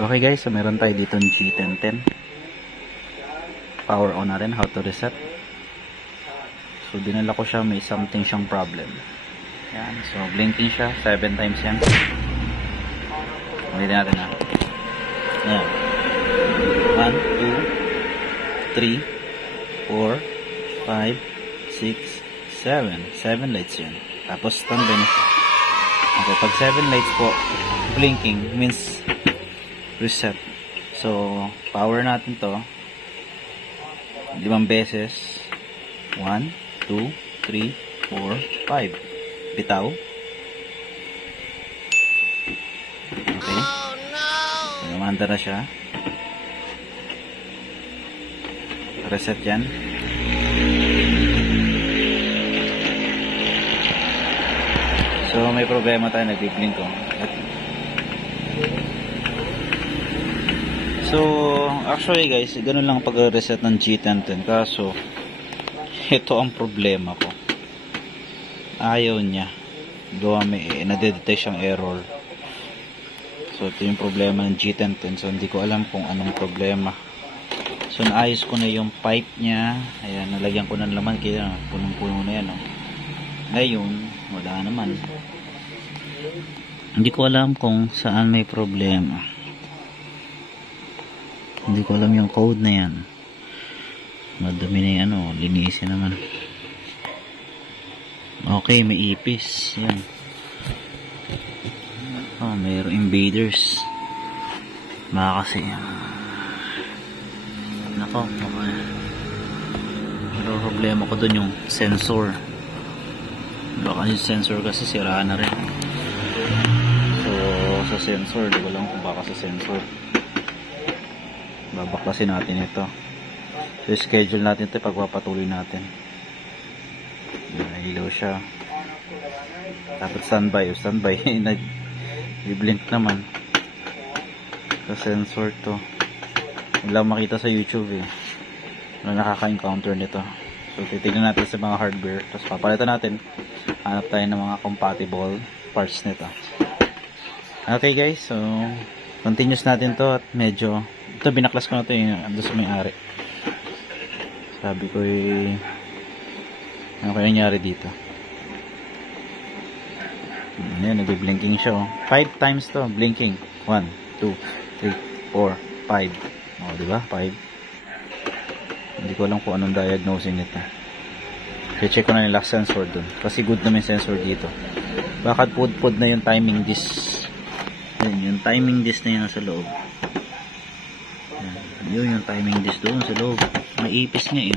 Okay guys, so meron tayo dito ng G1010. Power on na rin, how to reset. So dinala ko siya, may something siyang problem. Yan, so blinking siya, 7 times yan. Ulitin natin na. Ayan. 1, 2, 3, 4, 5, 6, 7 lights yan. Tapos standby na siya. Okay, pag 7 lights po blinking means reset. So power natin to 5 beses. 1, 2, 3, 4, 5. Bitaw. Okay. Namanda na siya. Reset yan. So may problema tayo, nag-blink ko. So actually guys, ganun lang pag-reset ng G1010. Kaso ito ang problema ko. Ayaw niya. Gawa may nadedetect siyang error. So ito yung problema ng G1010. So hindi ko alam kung anong problema. So naayos ko na yung pipe niya. Ayan, nalagyan ko ng laman. Kaya punong-puno na yan. Oh. Ngayon, wala naman. Hindi ko alam kung saan may problema. Hindi ko alam yung code na yan. Madumi na yung linisin naman. Okay, may ipis. Yan. Oh, mayroong invaders. Baka kasi nako, okay. Pero problema ko dun yung sensor. Baka yung sensor kasi sira na rin. So sa sensor, di ko lang kung baka sa sensor. Babaklasin natin ito. So schedule natin ito, pagpapatuloy natin. Nahilo siya. Dapat standby. Nag-blink naman. Sa sensor to. Wala makita sa YouTube eh. Wala nakaka-encounter nito. So titignan natin sa mga hardware. Tapos papalitan natin. Hanap tayo ng mga compatible parts nito. Okay guys, so continuous natin to at medyo ito binaklas ko na to yung ando sa may-ari. Sabi ko ano kaya nangyari dito? Ayan, nag-blinking siya. 5 times to, blinking. 1, 2, 3, 4, 5. O, diba? 5. Hindi ko alam kung anong diagnosing nito. I-check ko na nila sensor dun. Kasi good naman sensor dito. Baka pud na yung timing disc. Yun, yung timing disc na yun sa loob. Yun, yung timing disc doon sa loob. May ipis nga eh.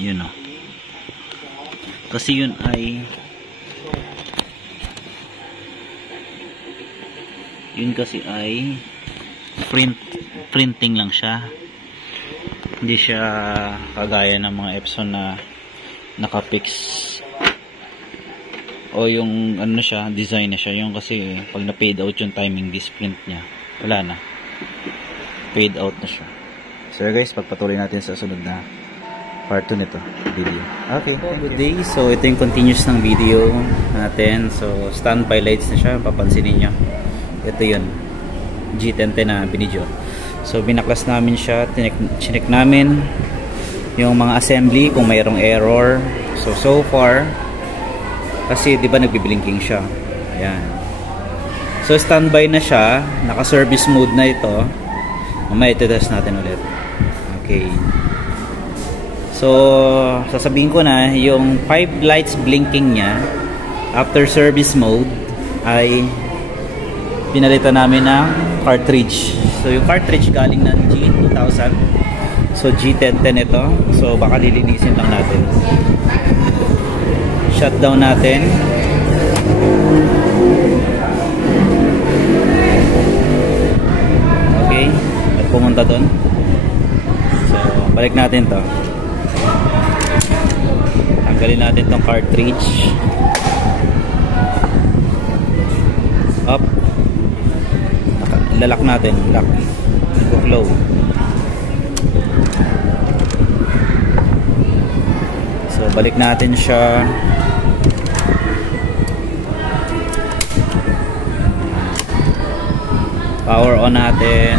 Yun o. Kasi yun ay printing lang siya. Hindi siya kagaya ng mga Epson na nakapix o yung siya, design na siya. Yung kasi pag na-fade out yung timing disc print niya, wala na. Fade out na siya. So guys, pagpatuloy natin sa sunod na part 2 nito video. Okay, good day. So ito yung continuous ng video natin. So standby lights na siya, papansinin nyo. Ito yun, G1010 na binidyo. So binaklas namin siya, chinek namin yung mga assembly kung mayroong error. So far kasi di ba nagbi-blinking siya. Ayan. So standby na siya, naka-service mode na ito. Mamaya i-test natin ulit. Okay. So sasabihin ko na yung 5 lights blinking niya after service mode ay pinalitan namin ng cartridge. So yung cartridge galing ng G2000. So G1010 ito. So baka lilinisin lang natin. Shutdown natin. Okay. At pumunta doon. So balik natin to. Tanggalin natin tong cartridge. Up. Lalak natin. Lock. Go-flow. So balik natin siya. Power on natin.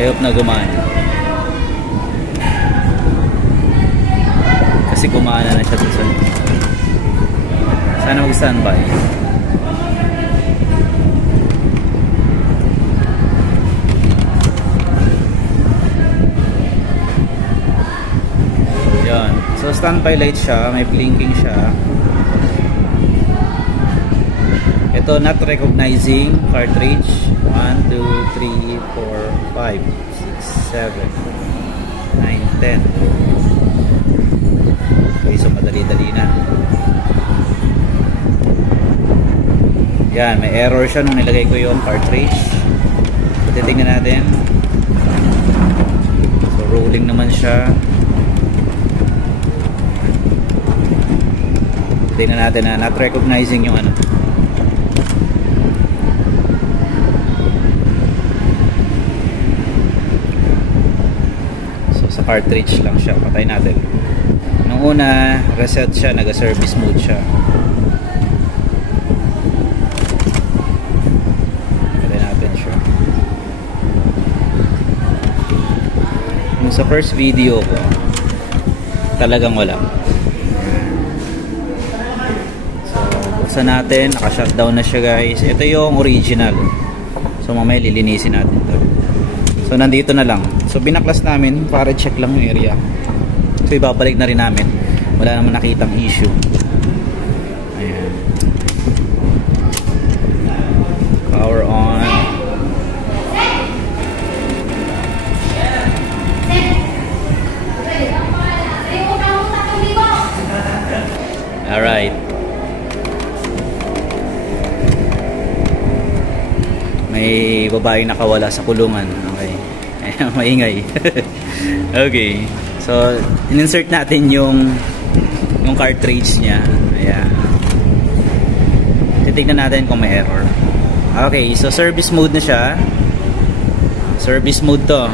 I hope na gumana. Kasi gumana na siya dun. Sana mag-standby. Yan. So standby light siya, may blinking siya. Ito, not recognizing cartridge. 1, 2, 3, 4, 5, 6, 7, 9, 10. Okay, so madali-dali na. Yan, may error siya nung nilagay ko yung cartridge. So, titignan natin. So, rolling naman siya. Tingnan natin na not recognizing yung ano. So, sa cartridge lang siya. Patay natin. Nung una, reset siya. Nag-service mode siya. Sa first video ko talagang wala. So buksan natin, naka-shutdown na siya guys. Ito yung original. So mamaya lilinisin natin to. So nandito na lang. So binaklas namin para check lang yung area. So ibabalik na rin namin. Wala naman nakitang issue. Ayan. Power on. Alright. May babaeng nakawala sa kulungan. Okay. Ayan, maingay. Okay. So, in-insert natin yung cartridge niya. Ayan. Titignan natin kung may error. Okay. So, service mode na siya. Service mode to.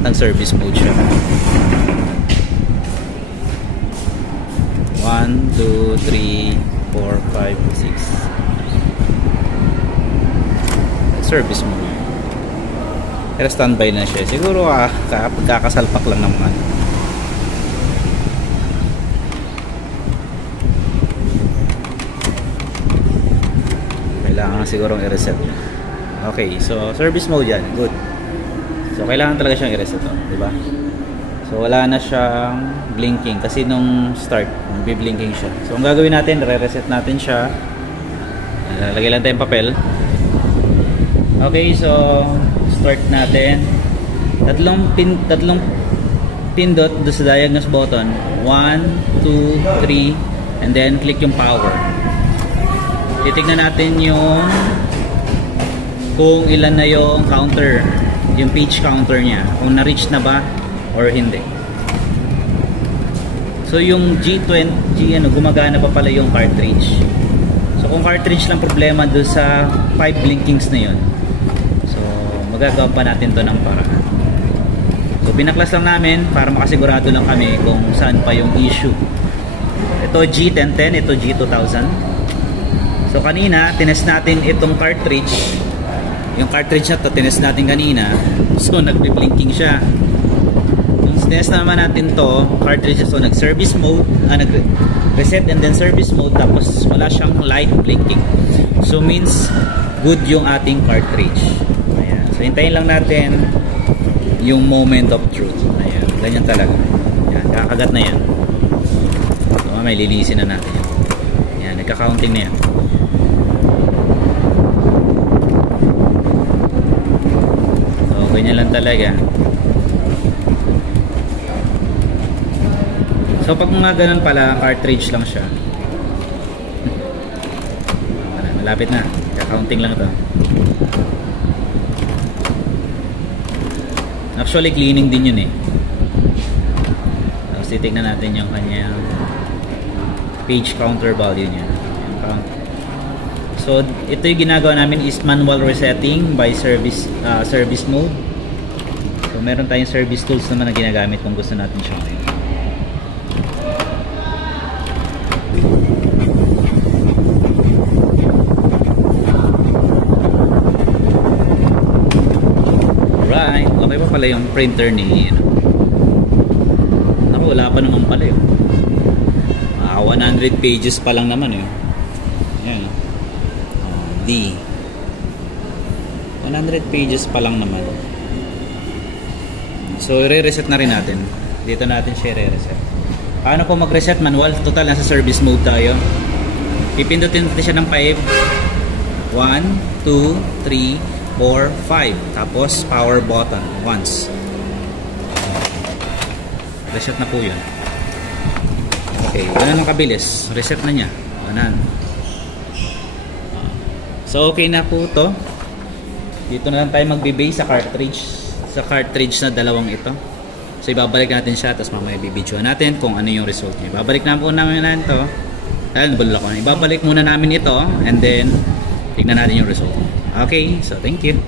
Ang service mode siya. 1, 2, 3, 4, 5, 6. Service mode. Pero standby na siya. Siguro kakasalpak lang naman. Kailangan sigurong i-reset. Okay, so service mode yan. Good. So kailangan talaga siyang i-reset to, di ba? So wala na siyang blinking kasi nung start, biblinking siya. So ang gagawin natin, re-reset natin siya. Lagay lang tayong papel. Okay, so start natin. Tatlong pindot do sa diagnose button. 1, 2, 3, and then click yung power. Titignan natin yung kung ilan na yung counter, yung page counter niya, kung na-reach na ba or hindi. So yung G20 gumagana pa pala yung cartridge. So kung cartridge lang problema do sa 5 blinkings na yun, so magagawa pa natin to ng paraan. So binaklas lang namin para makasigurado lang kami kung saan pa yung issue. Ito G1010, ito G2000. So kanina tinest natin itong cartridge. Yung cartridge na to tinest natin kanina. So nagbe-blinking siya. Tinest naman natin to cartridge, so nag-service mode, nag-reset and then service mode, tapos wala siyang light blinking. So means good yung ating cartridge. Ayan. So hintayin lang natin yung moment of truth. Ayan. Ganyan talaga. Ayan. Kakagat na yan. So may lilisin na natin yan. Ayan. Nagka-counting na yan. So ganyan lang talaga. So pag mga ganun pala, cartridge lang siya. Malapit na. Kaka-counting lang ito. Actually cleaning din yun eh. Tapos titignan natin yung kanyang page counter value niya. So ito yung ginagawa namin is manual resetting by service mode. So meron tayong service tools naman na ginagamit kung gusto natin siya ngayon. pala yung printer ni ano. Naku, wala pa naman pala yun. 100 pages pa lang naman eh. Ayan. D. 100 pages pa lang naman. So, i-reset na rin natin. Dito natin siya i-reset. Paano po mag-reset manual? Total, nasa service mode tayo. Pipindutin natin siya ng 5. 1, 2, 3, 4, 5. Tapos, power button. Once. Reset na po yun. Okay, ganun ang kabilis. Reset na niya. Ganun. So, okay na po to. Dito na lang tayo magbe-base sa cartridge. Sa cartridge na dalawang ito. So, ibabalik natin siya. Tapos mamaya bibidyoan natin kung ano yung result niya. Ibabalik na po namin na ito. Ibabalik muna namin ito. And then, tignan natin yung result. Okay, so thank you.